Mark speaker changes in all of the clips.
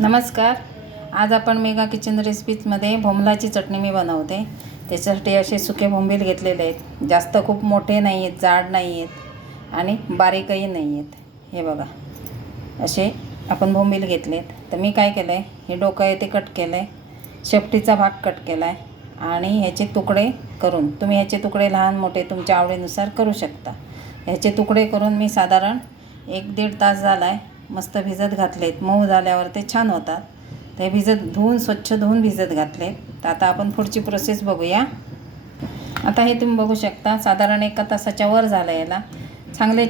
Speaker 1: नमस्कार. आज आपण मेगा किचन रेसिपीजमध्ये भोंबलाची चटणी मी बनवते. त्याच्यासाठी असे सुके भोंबील घेतलेले आहेत. जास्त खूप मोठे नाही आहेत जाड नाही आहेत आणि बारीकही नाही आहेत. हे बघा. असे आपण भोंबील घेतलेत. तर मी काय केलं आहे हे डोकं आहे ते कट केलं आहे शेपटीचा भाग कट केला आहे आणि ह्याचे तुकडे करून तुम्ही ह्याचे तुकडे लहान मोठे तुमच्या आवडीनुसार करू शकता. ह्याचे तुकडे करून मी साधारण एक दीड तास झाला आहे मस्त भिजत घातलेत. मऊ झाल्यावर ते छान होतात. ते भिजत धुवून स्वच्छ धुवून भिजत घातले. तर आता आपण पुढची प्रोसेस बघूया. आता हे तुम्ही बघू शकता साधारण एका तासाच्या वर झालं याला. चांगले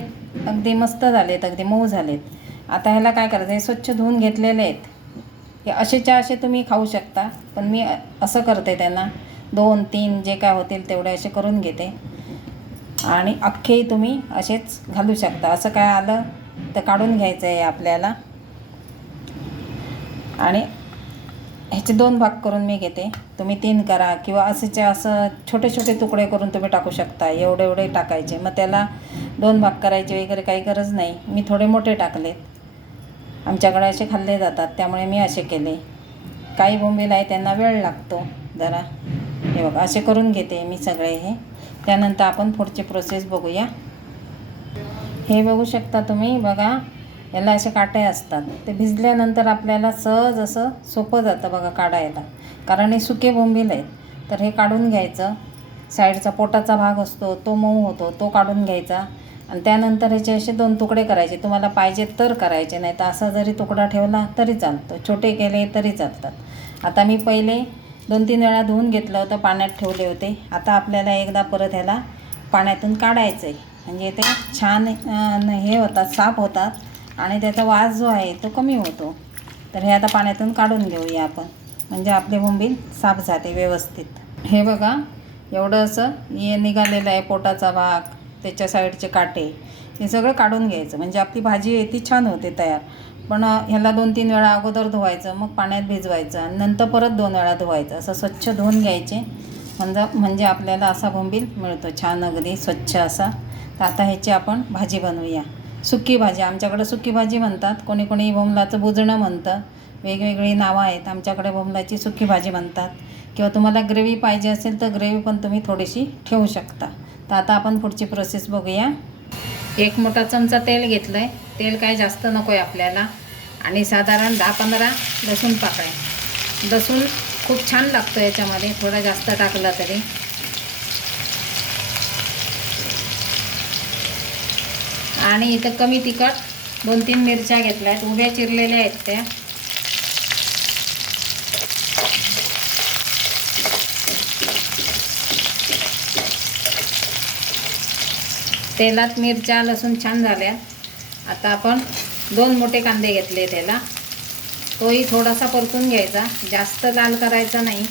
Speaker 1: अगदी मस्त झालेत अगदी मऊ झालेत. आता ह्याला काय करायचं? हे स्वच्छ धुवून घेतलेले आहेत. हे असेच्या असे तुम्ही खाऊ शकता पण मी असं करते त्यांना. दोन तीन जे काय होतील तेवढे असे करून घेते. आणि अख्खेही तुम्ही असेच घालू शकता. असं काय आलं? तर काढून घ्यायचं आहे आपल्याला. आणि ह्याचे दोन भाग करून मी घेते. तुम्ही तीन करा किंवा असेच्या असं छोटे छोटे तुकडे करून तुम्ही टाकू शकता. एवढे एवढे टाकायचे. मग त्याला दोन भाग करायचे वगैरे काही गरज नाही. मी थोडे मोठे टाकलेत. आमच्याकडे असे खाल्ले जातात. त्यामुळे मी असे केले. काही बोंबील आहे त्यांना वेळ लागतो. जरा. हे बघा असे करून घेते मी सगळे हे. त्यानंतर आपण पुढची प्रोसेस बघूया. हे बघू शकता तुम्ही बघा. याला असे काटे असतात. ते भिजल्यानंतर आपल्याला सहज असं सोपं जातं बघा काढायला. कारण हे सुके बोंबील आहेत. तर हे काढून घ्यायचं. साईडचा पोटाचा भाग असतो तो मऊ होतो तो काढून घ्यायचा. आणि त्यानंतर ह्याचे असे दोन तुकडे करायचे. तुम्हाला पाहिजे तर करायचे नाही तर असा जरी तुकडा ठेवला तरी चालतो. छोटे केले तरी चालतात. आता मी पहिले दोन तीन वेळा धुवून घेतलं होतं पाण्यात ठेवले होते. आता आपल्याला एकदा परत ह्याला पाण्यातून काढायचं आहे म्हणजे ते छान हे होतात साफ होतात. आणि त्याचा वास जो आहे तो कमी होतो. तर हे आता पाण्यातून काढून घेऊया आपण. म्हणजे आपले बोंबील साफ जाते व्यवस्थित. हे बघा एवढं असं हे निघालेलं आहे पोटाचा भाग त्याच्या साईडचे काटे. हे सगळं काढून घ्यायचं. म्हणजे आपली भाजी आहे ती छान होते तयार. पण ह्याला दोन तीन वेळा अगोदर धुवायचं मग पाण्यात भिजवायचं आणि नंतर परत दोन वेळा धुवायचं. असं स्वच्छ धुवून घ्यायचे. म्हणजे म्हणजे आपल्याला असा बोंबील मिळतो छान अगदी स्वच्छ असा. तर आता ह्याची आपण भाजी बनवूया. सुकी भाजी आमच्याकडं सुकी भाजी म्हणतात. कोणी कोणी बोंबलाचं बुजणं म्हणतं. वेगवेगळी नावं आहेत. आमच्याकडे बोंबलाची सुकी भाजी म्हणतात. किंवा तुम्हाला ग्रेव्ही पाहिजे असेल तर ग्रेव्ही पण तुम्ही थोडीशी ठेवू शकता. तर आता आपण पुढची प्रोसेस बघूया. एक मोठा चमचा तेल घेतलं आहे तेल काय जास्त नको आहे आपल्याला. आणि साधारण दहा पंधरा लसूण पाकळ्या. लसूण खूप छान लागतो याच्यामध्ये. थोडा जास्त टाकला तरी. आणि इथं कमी तिखट दोन तीन मिरच्या घेतल्या आहेत उभ्या चिरलेल्या आहेत त्या. तेलात मिरच्या लसूण छान झाल्या. आता आपण दोन मोठे कांदे घेतले त्याला. तोही थोडासा परतून घ्यायचा. जास्त लाल करायचा नाही.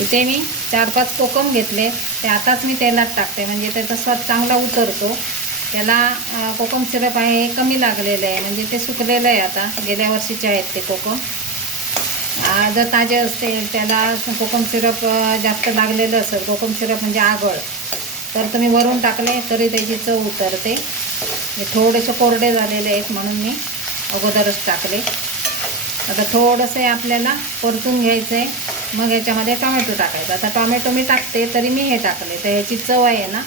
Speaker 1: इथे मी चार पाच कोकम घेतले. ते आताच मी तेलात टाकते. म्हणजे त्याचा स्वाद चांगला उतरतो. त्याला कोकम सिरप आहे हे कमी लागलेलं आहे. म्हणजे ते सुकलेलं आहे आता. गेल्या वर्षीचे आहेत ते कोकम. आ, जर ताजे असतील त्याला कोकम सिरप जास्त लागलेलं असेल कोकम सिरप म्हणजे आगळ तर तुम्ही वरून टाकले तरी त्याची चव उतरते. थोडेसे कोरडे झालेले आहेत म्हणून मी अगोदरच टाकले. आता थोडंसं आपल्याला परतून घ्यायचं आहे मग याच्यामध्ये टोमॅटो टाकायचा. आता टोमॅटो मी टाकते तरी मी हे टाकले. तर ह्याची चव आहे ना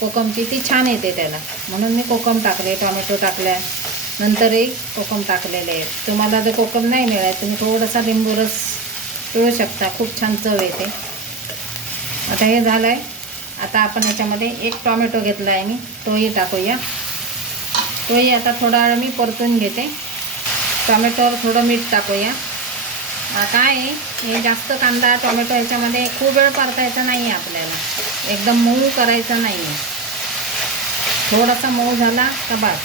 Speaker 1: कोकमची ती छान येते त्याला. म्हणून मी कोकम टाकले टोमॅटो टाकल्या नंतरही कोकम टाकलेले आहेत. तुम्हाला जर कोकम नाही मिळायचं तुम्ही थोडासा लिंबू रस पिळू शकता. खूप छान चव येते. आता हे झालं आहे आता आपण याच्यामध्ये एक टोमॅटो घेतला आहे मी. तोही टाकूया. तोही आता थोडा वेळ मी परतून घेते. टोमॅटोवर थोडं मीठ टाकूया. काय हे जास्त कांदा टोमॅटो याच्यामध्ये खूप वेळ परतायचा नाही आहे आपल्याला. एकदम मऊ करायचं नाही आहे थोडासा मऊ झाला का बस.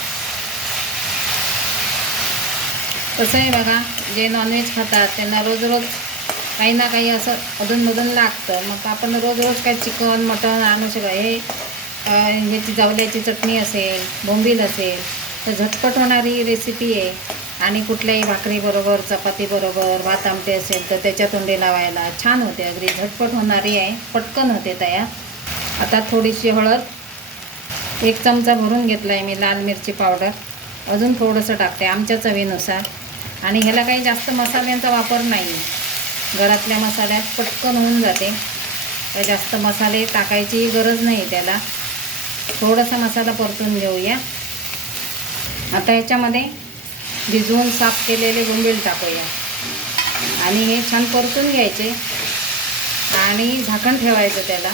Speaker 1: कसं आहे बघा जे नॉनव्हेज खातात त्यांना रोज रोज काही ना काही असं अधूनमधून लागतं. मग आपण रोज रोज काय चिकन मटण आणू शकतो हे ह्याची जावल्याची चटणी असेल बोंबील असेल तर झटपट होणारी रेसिपी आहे. आणि कुठल्याही भाकरीबरोबर चपातीबरोबर भात आमटे असेल तर त्याच्या तोंडी लावायला छान होते. अगदी झटपट होणारी आहे. पटकन होते तयार. आता थोडीशी हळद एक चमचा भरून घेतला आहे मी लाल मिरची पावडर. अजून थोडंसं टाकते आमच्या चवीनुसार. आणि ह्याला काही जास्त मसाल्यांचा वापर नाही. घरातल्या मसाल्यात पटकन होऊन जाते. तर जास्त मसाले टाकायची गरज नाही त्याला. थोडासा मसाला परतून घेऊया. आता ह्याच्यामध्ये भिजवून साफ केलेले बोंबील टाकूया. आणि हे छान परतून घ्यायचे. आणि झाकण ठेवायचं त्याला.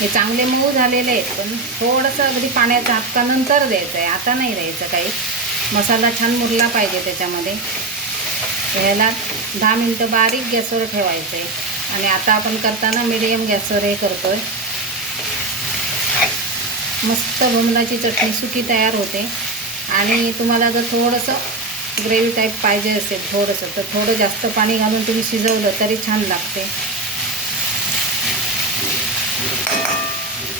Speaker 1: हे चांगले मऊ झालेले आहेत पण थोडंसं अगदी पाण्याचा हातका नंतर द्यायचं आहे. आता नाही द्यायचं काही. मसाला छान मुरला पाहिजे त्याच्यामध्ये. ह्याला दहा मिनटं बारीक गॅसवर ठेवायचं आहे आणि आता आपण करताना मिडियम गॅसवर हे करतो आहे मस्त बोमलाची चटणी सुकी तयार होते. आणि तुम्हाला जर थोडंसं ग्रेव्ही टाईप पाहिजे असेल थोडंसं तर थोडं जास्त पाणी घालून तुम्ही शिजवलं तरी छान लागते.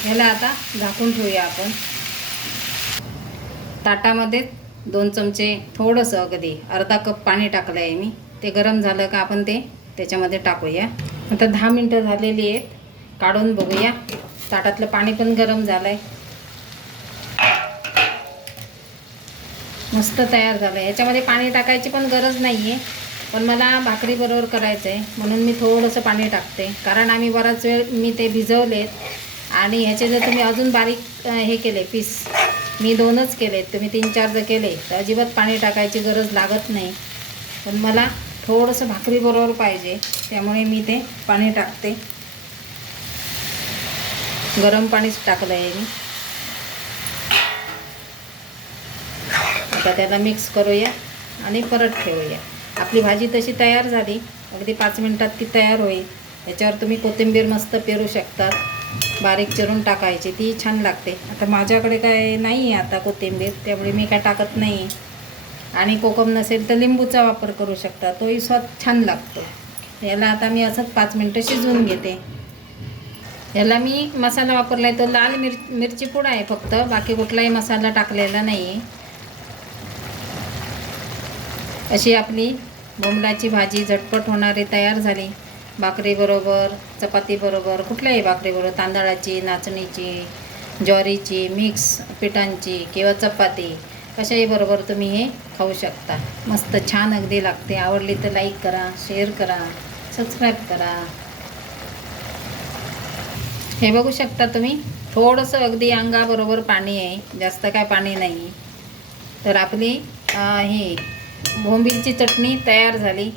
Speaker 1: ह्याला आता झाकून ठेवूया आपण. ताटामध्ये दोन चमचे थोडंसं अगदी अर्धा कप पाणी टाकलं आहे मी. ते गरम झालं का आपण ते त्याच्यामध्ये टाकूया. आता दहा मिनटं झालेली आहेत. काढून बघूया. ताटातलं पाणी पण गरम झालं आहे मस्त तयार झालं. आहे याच्यामध्ये पाणी टाकायची पण गरज नाही आहे पण मला भाकरीबरोबर करायचं आहे म्हणून मी थोडंसं पाणी टाकते. कारण आम्ही बराच वेळ मी ते भिजवलेत आणि ह्याचे जर तुम्ही अजून बारीक हे केले पीस मी दोनच केलेत. तुम्ही तीन चार जर केले तर अजिबात पाणी टाकायची गरज लागत नाही. पण मला थोडंसं भाकरीबरोबर पाहिजे त्यामुळे मी ते पाणी टाकते. गरम पाणीच टाकलं आहे मी. आता त्याला मिक्स करूया आणि परत ठेवूया. आपली भाजी तशी तयार झाली. अगदी पाच मिनटात ती तयार होईल. याच्यावर तुम्ही कोथिंबीर मस्त पेरू शकतात. बारीक चिरून टाकायची. ती छान लागते. आता माझ्याकडे काय नाही आहे आता कोथिंबीर. त्यामुळे मी काय टाकत नाही. आणि कोकम नसेल तर लिंबूचा वापर करू शकता. तोही स्वाद छान लागतो. याला आता मी असंच पाच मिनटं शिजवून घेते. याला मी मसाला वापरला आहे तो लाल मिर मिरची पूड आहे फक्त. बाकी कुठलाही मसाला टाकलेला नाही आहे अशी आपली बोंबलाची भाजी झटपट होणारी तयार झाली. भाकरीबरोबर चपातीबरोबर कुठल्याही भाकरीबरोबर तांदळाची नाचणीची ज्वारीची मिक्स पिठांची किंवा चपाती कशाही बरोबर तुम्ही हे खाऊ शकता. मस्त छान अगदी लागते. आवडली तर लाईक करा शेअर करा सबस्क्राईब करा. हे बघू शकता तुम्ही थोडंसं अगदी अंगाबरोबर पाणी आहे जास्त काय पाणी नाही. तर आपली ही भोंबीलची चटणी तयार झाली.